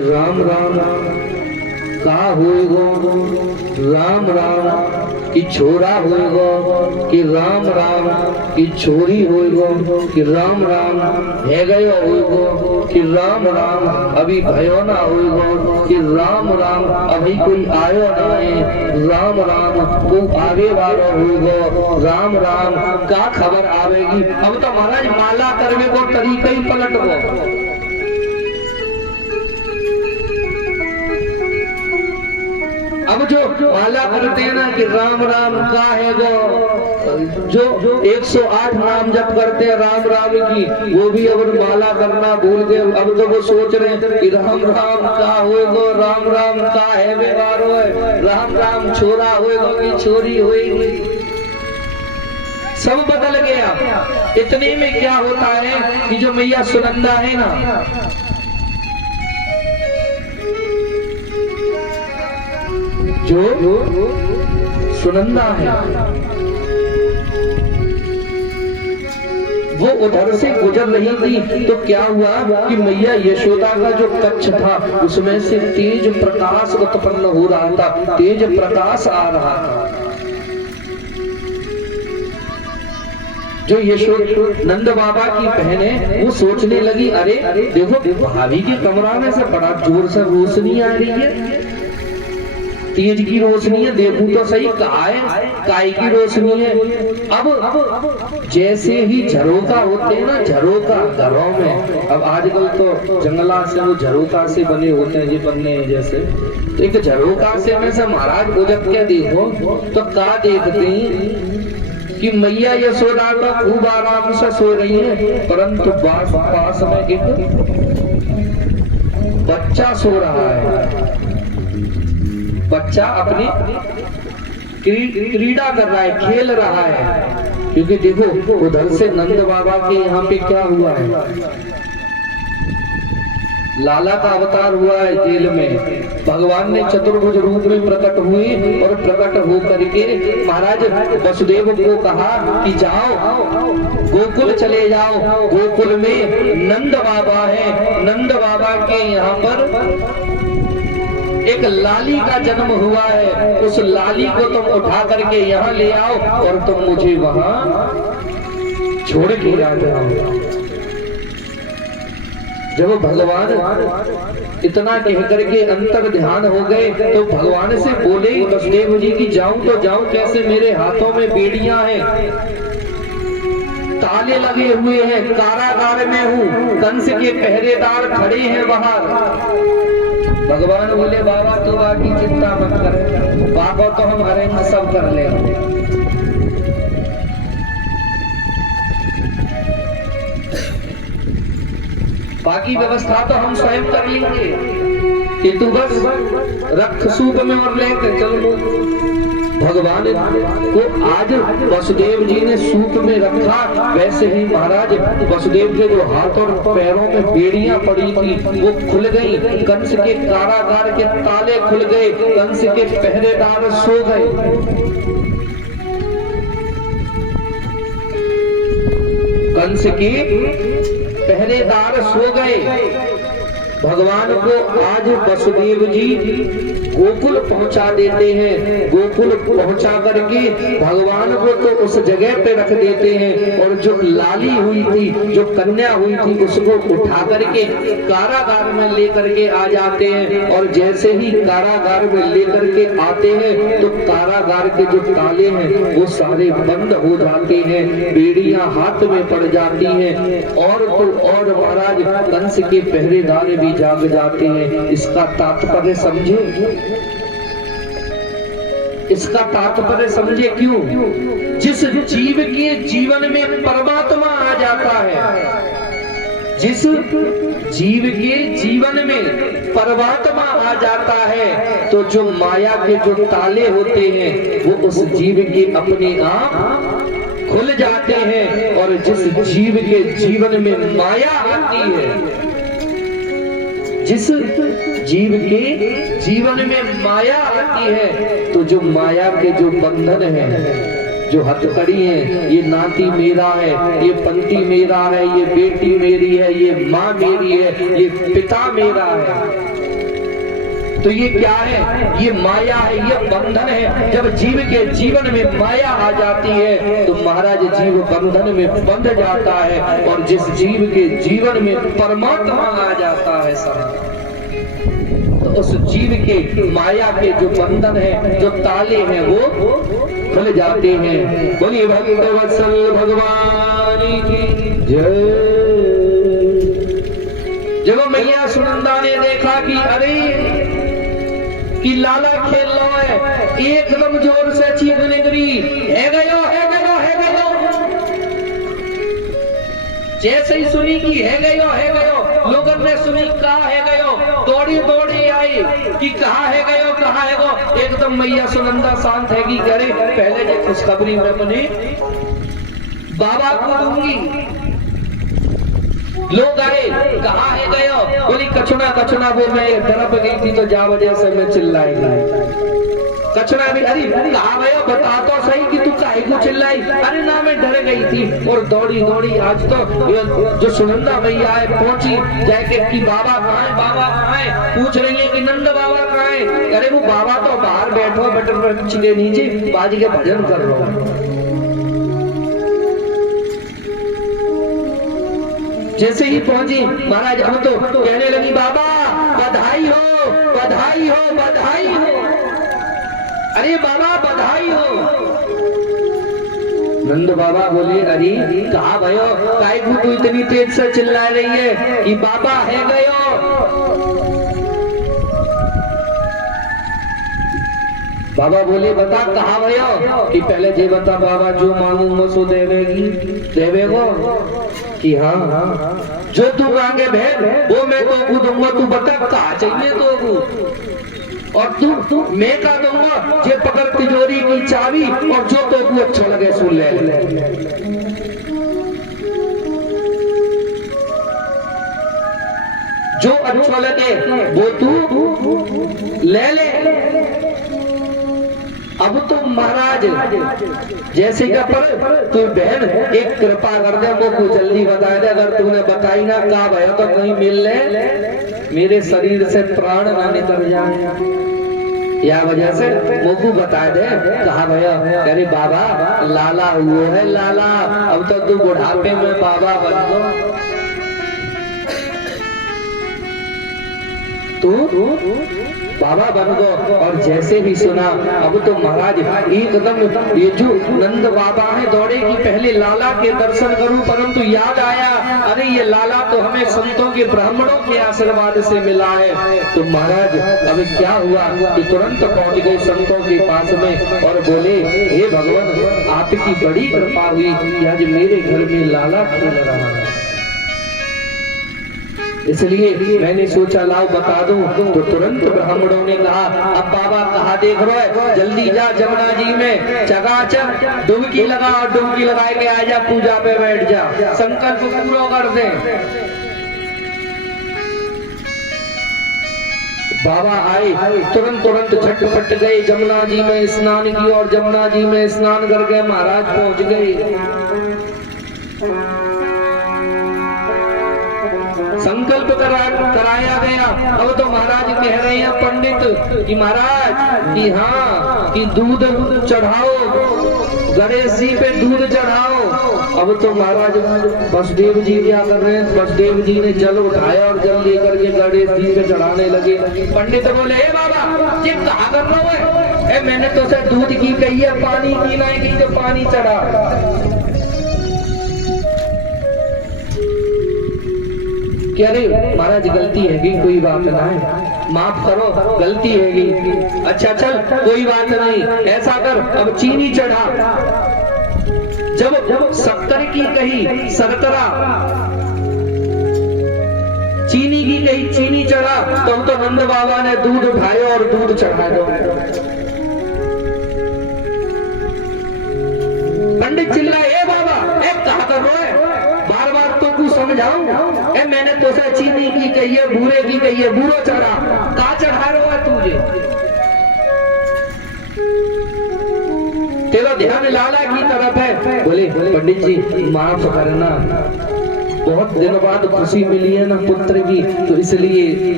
राम राम का होएगो, राम राम की छोरा होएगो कि राम राम की छोरी होएगो कि राम राम है गयो होएगो कि राम राम अभी भयो ना होएगो कि राम राम अभी कोई आयो ना है, राम राम को आवे वालो होएगो, राम राम का खबर आवेगी। अब तो महाराज माला करवे को तरीका ही पलट गो। अब जो माला करते हैं ना कि राम राम का है वो, जो 108 नाम जप करते हैं राम राम की, वो भी अब माला करना भूल गए। अब तो वो सोच रहे हैं कि राम राम का होएगो, राम राम का है व्यवहारो है, राम राम छोरा होएगो कि छोरी होएगी। सब बदल गया। इतने में क्या होता है कि जो मैया सुनंदा है ना, जो सुनंदा है, वो उधर से गुजर रही थी तो क्या हुआ कि मैया यशोदा का जो कच्छ था उसमें से तेज प्रकाश उत्पन्न हो रहा था, तेज प्रकाश आ रहा था। जो यशोदा नंद बाबा की बहन वो सोचने लगी, अरे देखो भाभी के कमरा में से बड़ा जोर से रोशनी आ रही है, तेज की रोशनी है, देखूं तो सही कहाँ है, काय की रोशनी है। अब जैसे ही झरोका होते हैं ना, झरोका घरों में, अब आजकल तो जंगला से वो झरोका से बने होते हैं, ये बनने जैसे, तो एक झरोका से में से महाराज उजक के देखो तो क्या देखते हैं कि मैया यशोदा तो खूब आराम से सो रही है, परंतु पास में एक बच्चा सो रहा है। बच्चा अपनी क्रीड़ा कर रहा है, खेल रहा है। क्योंकि देखो उधर से नंद बाबा के यहाँ पे क्या हुआ है, लाला का अवतार हुआ है जेल में। भगवान ने चतुर्भुज रूप में प्रकट हुए और प्रकट हो करके महाराज वसुदेव को कहा कि जाओ गोकुल चले जाओ, गोकुल में नंद बाबा है, नंद बाबा के यहाँ पर एक लाली का जन्म हुआ है, उस लाली को तुम उठा करके यहाँ ले आओ और तुम मुझे वहां छोड़ के आ जाओ। जब भगवान इतना कह करके अंतर ध्यान हो गए तो भगवान से बोले वसुदेव जी की जाऊं तो जाऊं कैसे, मेरे हाथों में बेड़ियां हैं, ताले लगे हुए हैं, कारागार में हूँ, कंस के पहरेदार खड़े हैं बाहर। भगवान बोले बाबा तो बाकी चिंता मत कर, बाबा तो हम हरे में सब कर लेंगे। बाकी व्यवस्था तो हम स्वयं कर लेंगे, कि तू बस रख सूप में और लेकर चलो। भगवान को आज वसुदेव जी ने सूप में रखा, वैसे ही महाराज वसुदेव के जो हाथ और पैरों में बेड़ियां पड़ी थी वो खुल गई, कंस के कारागार के ताले खुल गए, कंस के पहरेदार सो गए। कंस के पहरेदार सो गए। भगवान को आज वसुदेव जी गोकुल पहुंचा देते हैं, गोकुल पहुंचा करके भगवान को तो उस जगह पे रख देते हैं और जो लाली हुई थी, जो कन्या हुई थी, उसको उठा करके कारागार में लेकर के आ जाते हैं। और जैसे ही कारागार में लेकर के आते हैं तो कारागार के जो ताले हैं वो सारे बंद हो जाते हैं, बेड़ियां हाथ में पड़ जाती हैं और तो और महाराज कंस के पहरेदार भी जाग जाते हैं। इसका तात्पर्य समझे, इसका तात्पर्य समझे क्यों? जिस जीव के जीवन में परमात्मा आ जाता है, जिस जीव के जीवन में परमात्मा आ जाता है तो जो माया के जो ताले होते हैं वो उस जीव के अपने आप खुल जाते हैं। और जिस जीव के जीवन में माया आती है, जिस जीव के जीवन में माया आती है तो जो माया के जो बंधन है, जो हथकड़ी है, ये नाती मेरा है, ये पंती मेरा है, ये बेटी मेरी है, ये माँ मेरी है, ये पिता मेरा है, तो ये क्या है? ये माया है, ये बंधन है। जब जीव के जीवन में माया आ जाती है तो महाराज जीव बंधन में बंध जाता है, और जिस जीव के जीवन में परमात्मा आ जाता है सर, तो उस जीव के माया के जो बंधन है, जो ताले हैं, वो खुल जाते हैं। बोलिए भक्तवत्सल भगवान की जय। जब मैया सुनंदा ने देखा कि अरे कि लाला खेल रहा है, एकदम जोर से चीखने लगी, है गयो है गयो है गयो। जैसे ही सुनी कि है गयो, लोगों ने सुनी कहा है गयो, दौड़ी दौड़ी आई कि कहा है गयो, कहा है गो। एकदम मैया सुनंदा शांत है कि करे पहले जो खुशखबरी मैं अपने बाबा को दूंगी। लोग आए, कहा है गयो, बोली कछुना कछुना। वो मैं डरप गई थी तो जा वजह से मैं चिल्लाई। कछुना भी अरे कहा गयो, बता तो सही कि तू काहे को चिल्लाई। अरे ना मैं डर गई थी और दौड़ी दौड़ी आज तो जो सुनंदा मैया है पहुंची जाके कि बाबा कहाँ है, बाबा कहाँ है। पूछ रही है कि नंद बाबा कहाँ है। अरे वो बाबा तो बाहर बैठो बटन वृक्ष के नीचे बाजी के भजन कर रहा है। जैसे ही पहुंची महाराज हम तो कहने लगी बाबा बधाई हो बधाई हो बधाई हो। अरे बाबा बधाई हो। नंद बाबा बोले अरे कहा भयो, काय को तू इतनी तेज से चिल्ला रही है कि बाबा है गयो। बाबा बोले बता कहा भयो कि पहले जे बता बाबा, जो मांगूंगा सो देवेगी देवेगो कि हाँ जो तू मांगे बहन वो मैं तो दूंगा। तू बता कहा चाहिए तो और तू मैं का दूंगा। जे पकड़ तिजोरी की चाबी और जो तो अच्छा लगे सुन ले। जो अच्छा लगे वो तू ले ले। अब तो महाराज जैसे क्या पर तू बहन एक कृपा कर दे, वो को जल्दी बता दे। अगर तूने बताई ना कहा भया तो कहीं मिल ले, मेरे शरीर से प्राण ना निकल जाए। या वजह से मोकू बता दे। कहा भैया अरे बाबा लाला वो है लाला, अब तो तू बुढ़ापे में बाबा बन गो। तू बाबा बन गो। और जैसे भी सुना अब तो महाराज एकदम ये जो नंद बाबा है दौड़े की पहले लाला के दर्शन करूं, परंतु याद आया अरे ये लाला तो हमें संतों के ब्राह्मणों के आशीर्वाद से मिला है। तो महाराज अब क्या हुआ कि तुरंत पहुंच गए संतों के पास में और बोले हे भगवान आपकी बड़ी कृपा हुई कि आज मेरे घर में लाला खेल रहा है, इसलिए मैंने सोचा लाओ बता दूं। तो तुरंत ब्राह्मणों ने कहा अब बाबा कहा देख रहे हो, जल्दी जा जमुना जी में चकाचक डुबकी लगा और डुबकी लगा के आ जा, पूजा पे बैठ जा, संकल्प पूरा कर दे। बाबा आए तुरंत झटपट गए जमुना जी में स्नान की और जमुना जी में स्नान करके महाराज पहुंच गए। संकल्प कराया गया। अब तो महाराज कह रहे हैं पंडित कि महाराज कि हाँ कि दूध चढ़ाओ, गणेश जी पे दूध चढ़ाओ। अब तो महाराज वसुदेव जी क्या कर रहे हैं, वसुदेव जी ने जल उठाया और जल लेकर के गणेश जी पे चढ़ाने लगे। पंडित बोले हे बाबा ये कहा कर रहा है, मैंने तो सर दूध की कही है, पानी की नहीं की तो पानी चढ़ा। क्या रे महाराज गलती हैगी, कोई बात नहीं, माफ करो गलती हैगी। अच्छा चल कोई बात नहीं, ऐसा कर अब चीनी चढ़ा। जब 70 की कही सरतरा, चीनी की कही चीनी चढ़ा, तो नंद बाबा ने दूध उठाया और दूध चढ़ा दो। पंडित चिल्लाए ए बाबा ए कहा कर रहे हो, बार बार तो तू समझाऊं, मैंने तो से चीनी की कही है, बूरे की कही है, बूरो चढ़ा, कहा चढ़ा रहा है तुझे? तेरा ध्यान लाला की तरफ है। बोले पंडित जी माफ करना, बहुत दिनों बाद खुशी मिली है ना पुत्र की, तो इसलिए